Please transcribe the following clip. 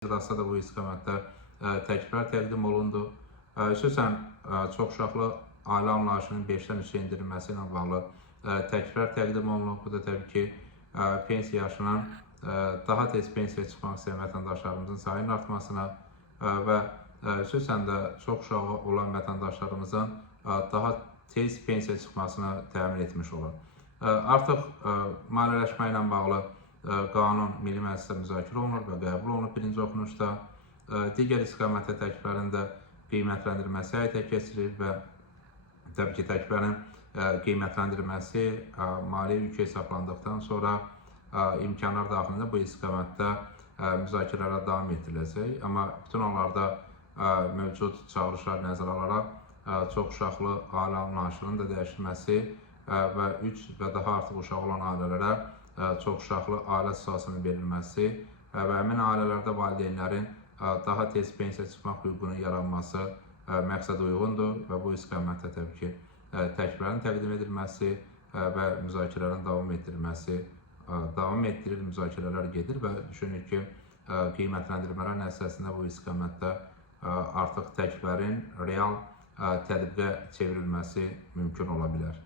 İcrasda da bu istiqamətdə təkliflər təqdim olundu. Xüsusən çoxuşaqlı ailə anlayışının 5-dən 3-ə endirilməsi ilə bağlı təkliflər təqdim olunub. Bu da təbii ki, pensiya yaşının daha tez pensiyaya çıxmaq istəyən vətəndaşlarımızın sayının artmasına və xüsusən də çoxuşaqlı olan vətəndaşlarımızın daha tez pensiyaya çıxmasına təmin etmiş olur. Artıq maliyyələşmə ilə bağlı qanun Milli Məclisdə müzakirə olunur və qəbul olunub birinci oxunuşda. Digər istiqamətdə təkliflərin də qiymətləndirilməsi həyata keçirilir və təbii ki, təkliflərin qiymətləndirilməsi maliyyə yükü hesablandıqdan sonra imkanlar daxilində bu istiqamətdə müzakirələr davam etdiriləcək. Amma bütün onlarda mövcud çağırışlar nəzərə alaraq çoxuşaqlı ailə anlayışının da dəyişilməsi və 3 və daha artıq uşağı olan ailələrə çoxuşaqlı ailə sahəsinin verilməsi və həmin ailələrdə valideynlərin daha tez pensiya çıxmaq hüququnun yaranması məqsədə uyğundur və bu istiqamətdə təbii ki, təkliflərin təqdim edilməsi və müzakirələrin davam etdirilməsi davam etdirilir, müzakirələr gedir və düşünürük ki, qiymətləndirmələr nəticəsində bu istiqamətdə artıq təkliflərin real tətbiqə çevrilməsi mümkün ola bilər.